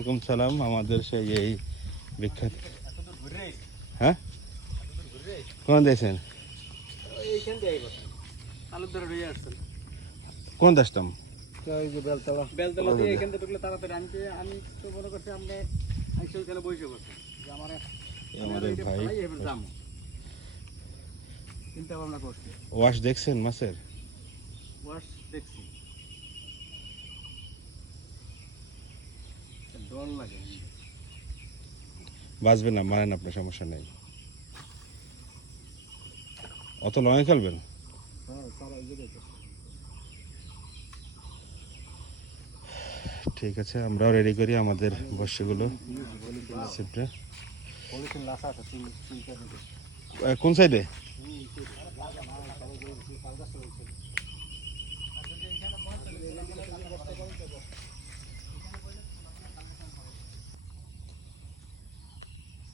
ওয়ালাইকুম সালাম। আমাদের সেই এই বিখ্যাত হ্যাঁ কোন দেখছেন কোন দেশতাম বেলতলা দিয়ে এখান থেকে ঢুকলে তাড়াতাড়ি আমি তো মনে করছি আপনি ওইখানে বসে বসে যে আমার আমাদের ভাই চিন্তা ভাবনা করছি। ওয়াশ দেখছেন মাছের? ওয়াশ দেখছি, ডর লাগে। বাঁচবেন না, মারেন, আপনার সমস্যা নেই। অত লঙে খেলবেন? ঠিক আছে, আমরাও রেডি করি আমাদের বর্ষগুলো। কোন সাইডে?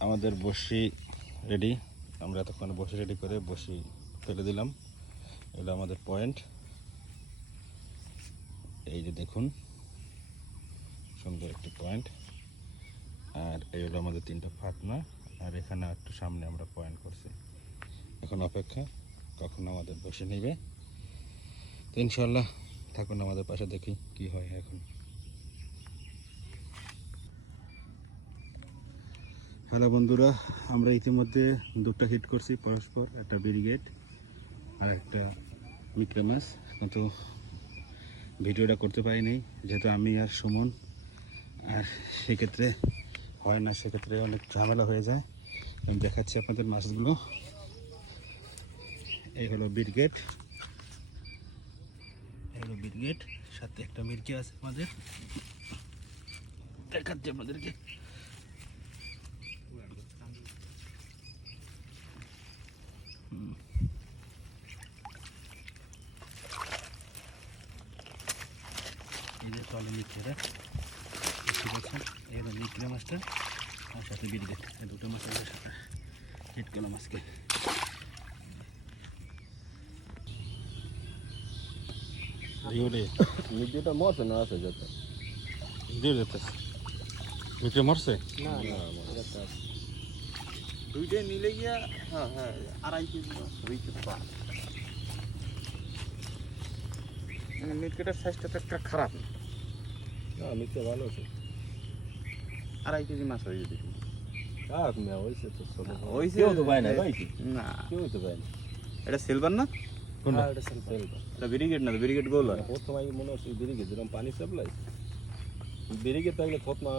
আমাদের বসি রেডি। আমরা এতক্ষণ বসি রেডি করে বসি ফেলে দিলাম। এটা আমাদের পয়েন্ট। এই যে দেখুন, সুন্দর একটি পয়েন্ট। আর এই হলো আমাদের 3টা ফাতনা। আর এখানে একটু সামনে আমরা পয়েন্ট করছি। এখন অপেক্ষা কখন আমাদের বসে নেবে। তো ইনশাল্লাহ থাকুন আমাদের পাশে, দেখি কি হয় এখন। হ্যালো বন্ধুরা, আমরা ইতিমধ্যে 2টা হিট করছি পরস্পর, একটা ব্রিগেড আর একটা মিক্রে মাছ। কিন্তু ভিডিওটা করতে পারিনি, যেহেতু আমি আর সুমন, আর সেক্ষেত্রে হয় না, সেক্ষেত্রে অনেক ঝামেলা হয়ে যায়। আমি দেখাচ্ছি আপনাদের মাছগুলো। এই হলো ব্রিগেড, এই হলো ব্রিগেড, সাথে একটা মির্কি আছে আমাদের, দেখাচ্ছি আপনাদেরকে। এই যে তলে মিক্রেটা ঠিক আছে, এই হলো মিক্রে মাছটা আর সাথে ব্রিগেড। এই 2টো মাছের সাথে হিট করলাম আজকে। মিডিয়াটা মরছে না, আছে যত দিয়ে যেতে মিক্রে মরছে না দুইটাই মিলে গিয়া হ্যাঁ 2.5 কেজি হইতে পারে। মানে মিটকেটার সাইজটা তো একটা খারাপ না, না মিডিয়া ভালো আছে। 2.5 কেজি মাছ হয়ে যেতে কাক মেয়া হইছে তো ছোট হইছে। কেউ তো পায় না ভাই, না কেউ তো পায় না। এটা সিলভার না, কোনটা? এটা সেলফ এটা ব্রিগেড না, ব্রিগেড গোল হয়। প্রথমে মনে হচ্ছে ব্রিগেড যেরকম পানি সাপ্লাই ব্রিগেড থাকলে থত না